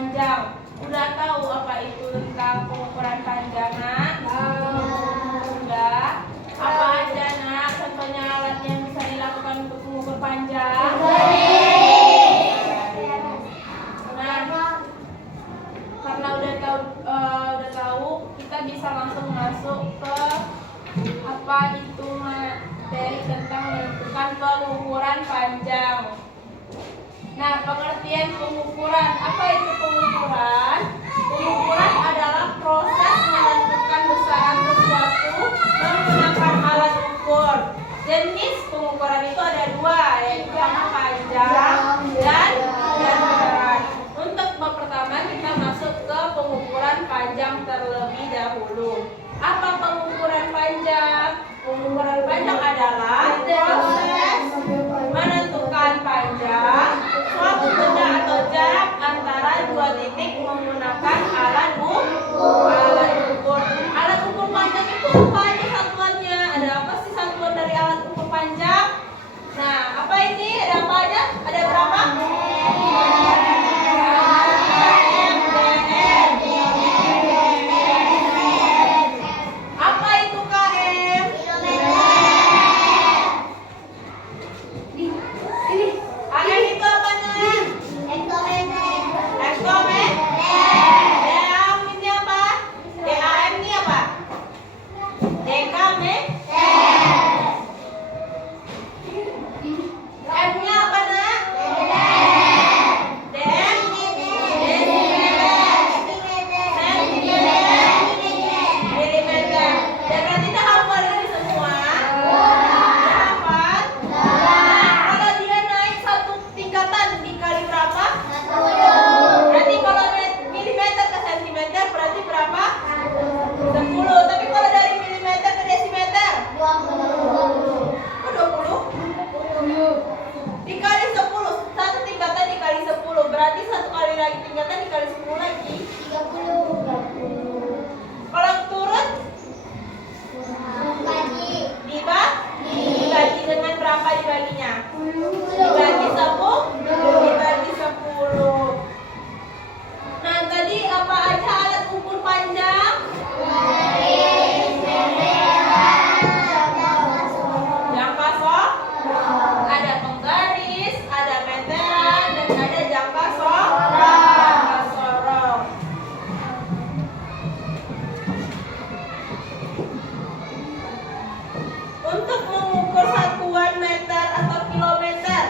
panjang. Udah tahu apa itu tentang pengukuran panjang, Nak? Udah. Apa aja, Nak? Contohnya alat yang bisa dilakukan untuk mengukur panjang? Nah, karena udah tahu, kita bisa langsung masuk ke apa itu materi tentang menentukan pengukuran panjang. Nah, pengertian pengukuran. Apa itu pengukuran? Pengukuran adalah proses menentukan besaran sesuatu menggunakan alat ukur. Jenis pengukuran itu ada dua, yaitu panjang dan besaran. Untuk bab pertama kita masuk ke pengukuran panjang terlebih dahulu. Apa pengukuran panjang? Pengukuran panjang adalah proses menentukan panjang suatu benda atau jarak antara dua titik menggunakan alat ukur. Alat ukur panjang itu apa aja satuannya? Ada apa sih satuan dari alat ukur panjang? Nah, apa ini? Ada apa aja? Ada berapa? Apa itu KM? AM itu apa, Nak? Hektometer. DAM ini apa? DAM ini apa? Dekameter. M-nya apa, Nak? DM? Milimeter. Dan berarti kita hafal ini semua. Hafal. Kalau dia naik satu tingkatan dikali berapa? Berarti kalau milimeter ke sentimeter berarti berapa? 10. Tapi kalau dari milimeter ke desimeter? 20. 20? Dikali 10. Satu tingkatan dikali 10. Berarti satu kali lagi tingkatan dikali 10 lagi. 30. Kalau turun? Dibagi dengan berapa dibaginya? Dibagi 10. Nah, tadi apa aja alat ukur panjang? Jangka ada penggaris, ada meteran, dan ada jangka sorong. Untuk mengukur satuan meter atau kilometer,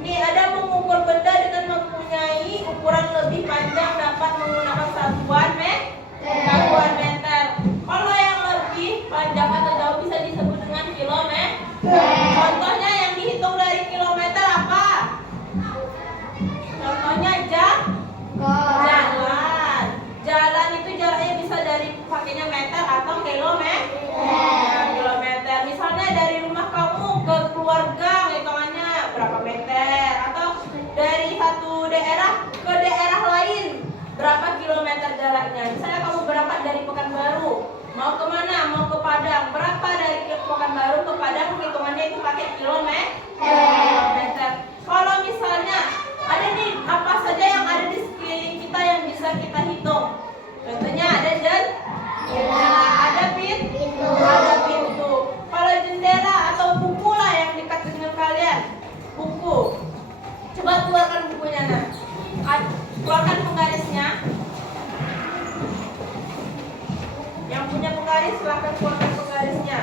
ini ada mengukur benda dengan mempunyai ukuran lebih panjang dapat menggunakan satuan meter. Kalau yang lebih panjang atau jauh bisa disebut dengan kilometer. Contohnya yang dihitung dari kilometer apa? Contohnya jalan. Jalan itu jaraknya bisa dari pakainya meter atau kilometer. Kilometer. Misalnya dari rumah kamu ke keluarga hitungannya berapa meter, atau dari satu daerah ke daerah lain berapa kilometer jaraknya. Misalnya kamu berangkat dari Pekanbaru, mau kemana? Mau ke Padang. Berapa dari Pekanbaru ke Padang? Hitungannya itu pakai kilometer. Kalau misalnya ada nih apa saja yang ada di sekeliling kita yang bisa kita hitung. Contohnya ada jendela, ada pintu. Kalau jendela atau buku lah yang dekat dengan kalian, buku. Coba keluarkan bukunya, Nak. Keluarkan penggarisnya. Yang punya penggaris silahkan keluarkan penggarisnya.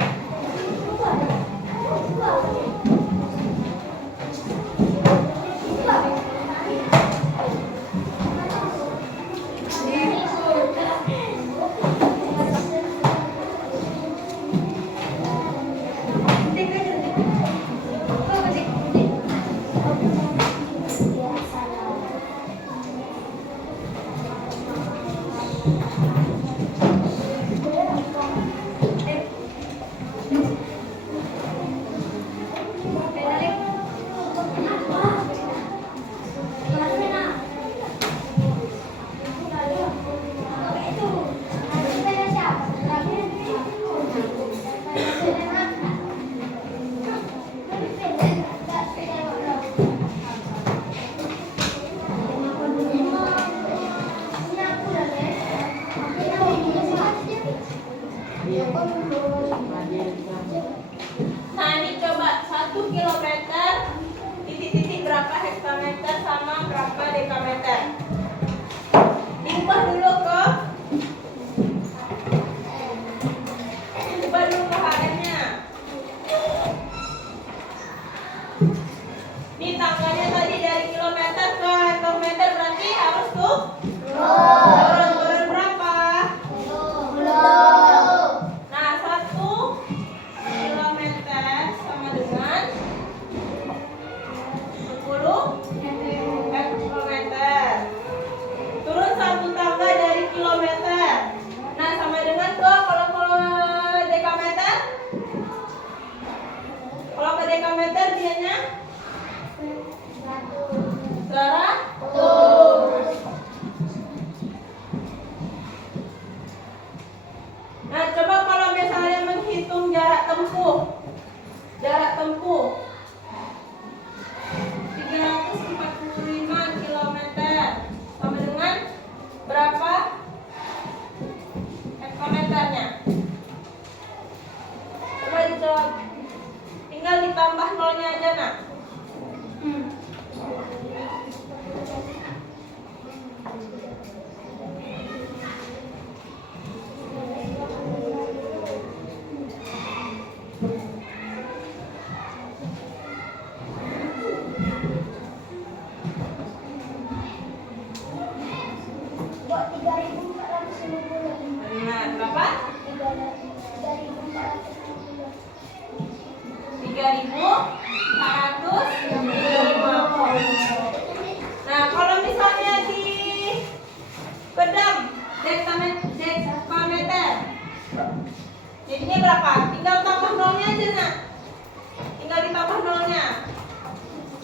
Nah, berapa? 3.450. Nah, kalau misalnya di pedang dekameter, jadinya berapa? Tinggal tambah nolnya aja, nak. Tinggal ditambah nolnya.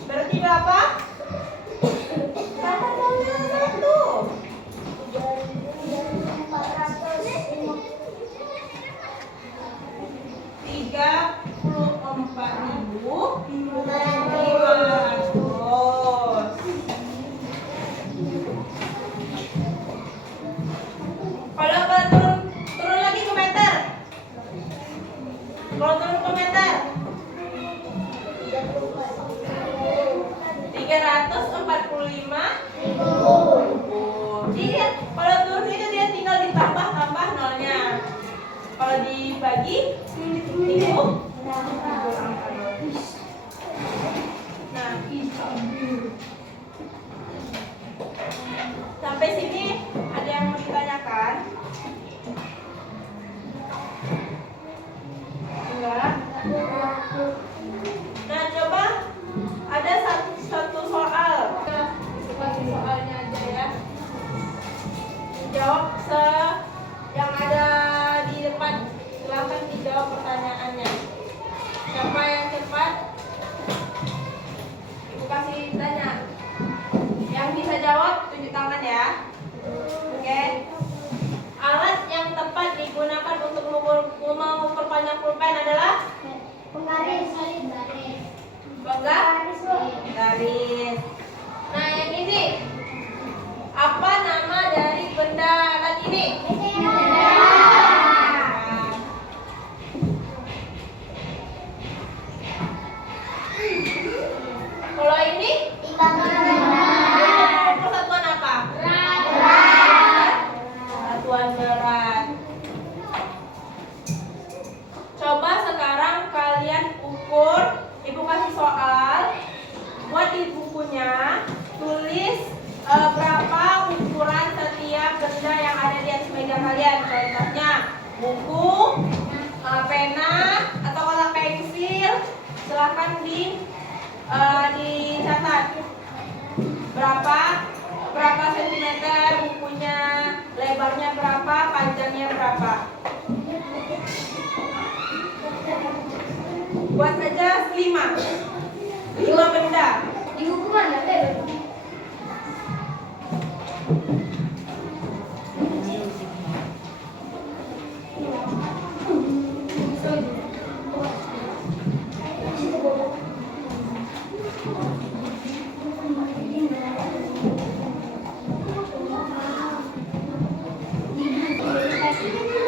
Berarti berapa? Tambah nolnya 1. 34.500. Kalau turun lagi ke meter. Kalau turun ke meter 345.000. Jadi kalau turun itu dia tinggal ditambah nolnya. Kalau dibagi itu sampai sini ada yang mau ditanyakan? Enggak? Nah, coba ada satu soal. Kita soalnya aja ya. Jawab yang ada di depan. Silakan dijawab pertanyaannya. Siapa yang cepat? Ibu kasih tanya. Yang bisa jawab tunjuk tangan ya. Oke. Alat yang tepat digunakan untuk memperpanjang pulpen adalah penggaris. Garis. Nah, yang ini apa nama dari benda alat ini? Kalau ini? Persatuan apa? Satuan berat. Coba sekarang kalian ukur. Ibu kasih soal. Buat di bukunya tulis berapa ukuran setiap benda yang ada di atas meja kalian. Contohnya buku, pena atau kotak pensil. Silahkan dicatat berapa sentimeter bukunya, lebarnya berapa, panjangnya berapa. Buat saja 5 benda. Di buku mana?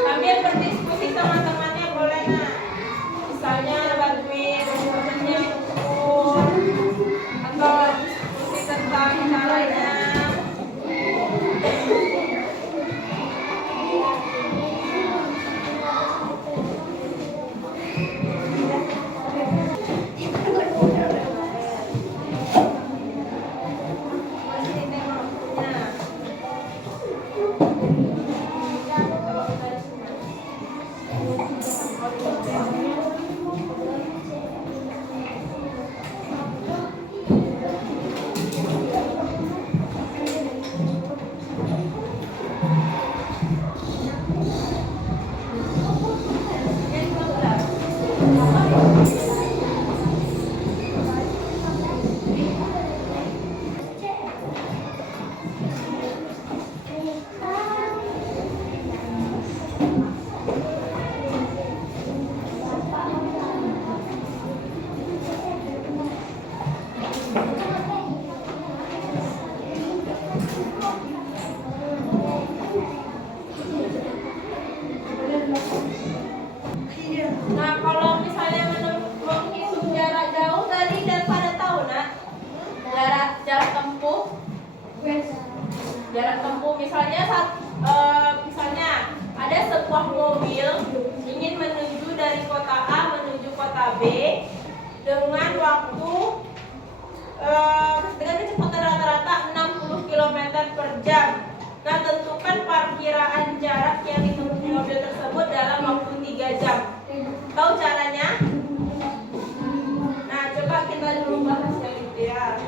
Sambil berdiskusi sama temannya boleh, nak. Misalnya bantuin temannya ukur atau diskusi tentang caranya. Nah, kalau misalnya menghitung jarak jauh tadi dan pada tahu, nak, jarak tempuh misalnya misalnya ada sebuah mobil ingin menuju dari kota A menuju kota B dengan waktu dengan kecepatan rata-rata 60 km per jam. Nah, tentukan perkiraan jarak yang ditempuh mobil tersebut dalam waktu 3 jam. Tahu caranya? Nah, coba kita dulu bahas yang itu ya.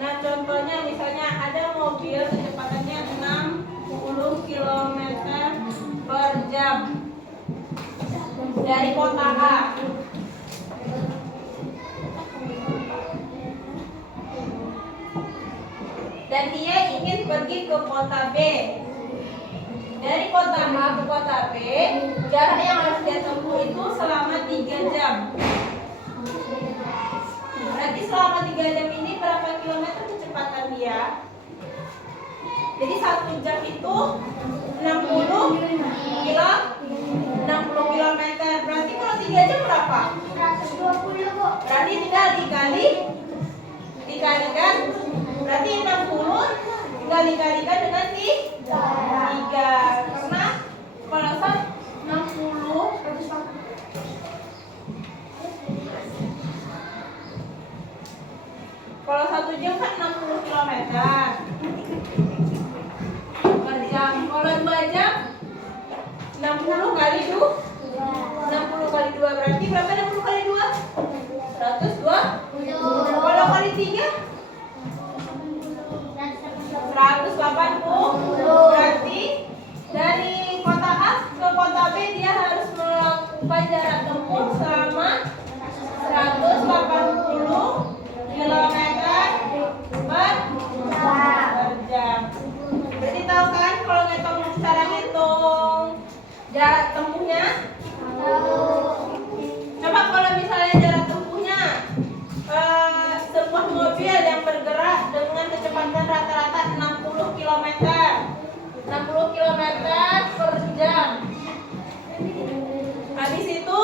Nah, contohnya misalnya ada mobil kecepatannya 60 km per jam dari kota A. Dan dia ingin pergi ke kota B. Dari kota A ke kota B, jarak yang harus dia tempuh itu selama 3 jam. Berarti selama 3 jam ini berapa kilometer kecepatan dia? Jadi 1 jam itu 60 kilometer. Berarti kalau 3 jam berapa? 120 kok. Berarti tinggal dikalikan. Berarti 60 tinggal dikalikan dengan 3. Karena balasan 60 kalau 1 jam kan 60 km per jam. Kalau 2 jam 60 kali 2 berarti berapa 60 kali 2? 102. Kalau kali 3 180. Berarti dari kota A ke kota B dia harus melakukan jarak tempuh selama 180 km per jam. Berarti tahu kan kalau cara ngitung jarak tempuhnya? Coba kalau misalnya jarak tempuhnya sebuah mobil yang bergerak dengan kecepatan rata-rata 60 km per jam. Habis itu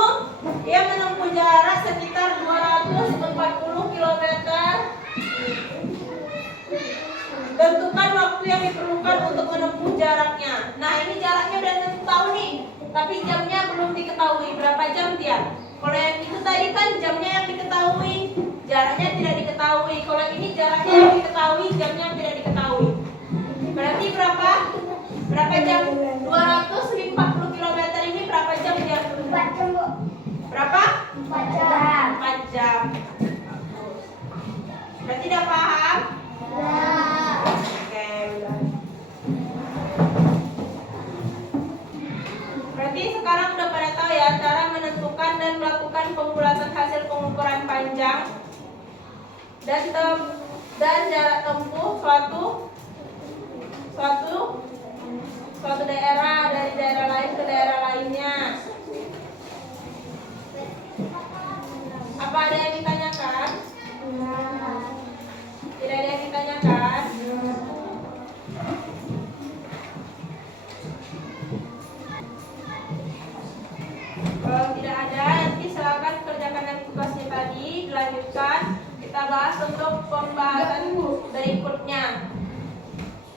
dia menempuh jarak sekitar 240 km. Tentukan waktu yang diperlukan untuk menempuh jaraknya. Nah, ini jaraknya udah tentu tahu nih, tapi jamnya belum diketahui berapa jam dia. Kalau yang itu tadi kan jamnya yang diketahui, jaraknya tidak diketahui. Kalau ini jaraknya yang diketahui, jamnya yang tidak diketahui. Berarti berapa? Berapa jam? 240 km ini berapa jam dia? 4 jam, Bu. Berapa? 4 jam. 4 jam. Berarti udah paham? Oke, udah. Berarti sekarang udah pada tahu ya cara menentukan dan melakukan pembulatan hasil pengukuran panjang dan jarak tempuh suatu daerah dari daerah lain ke daerah lainnya. Apa ada yang ditanyakan? Tidak ada yang ditanyakan? Kalau tidak ada, nanti silakan kerjakan yang tugasnya tadi, dilanjutkan. Kita bahas untuk pembahasan berikutnya.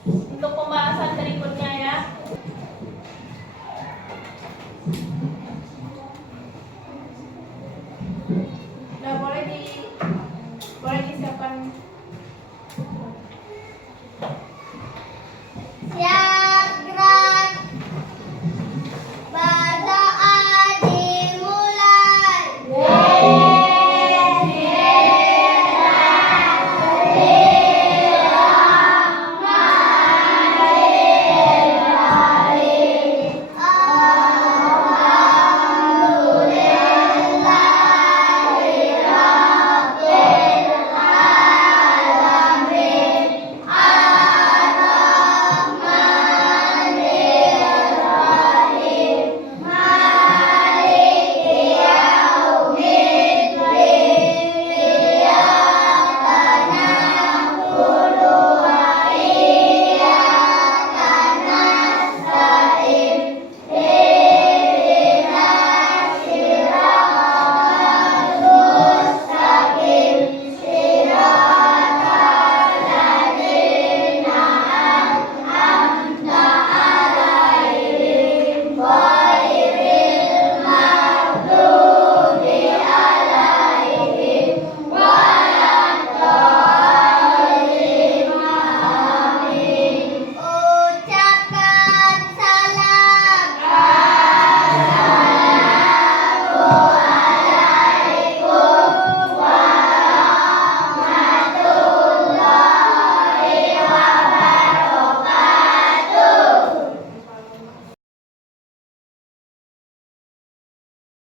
Untuk pembahasan berikutnya ya. Nah, boleh disiapkan.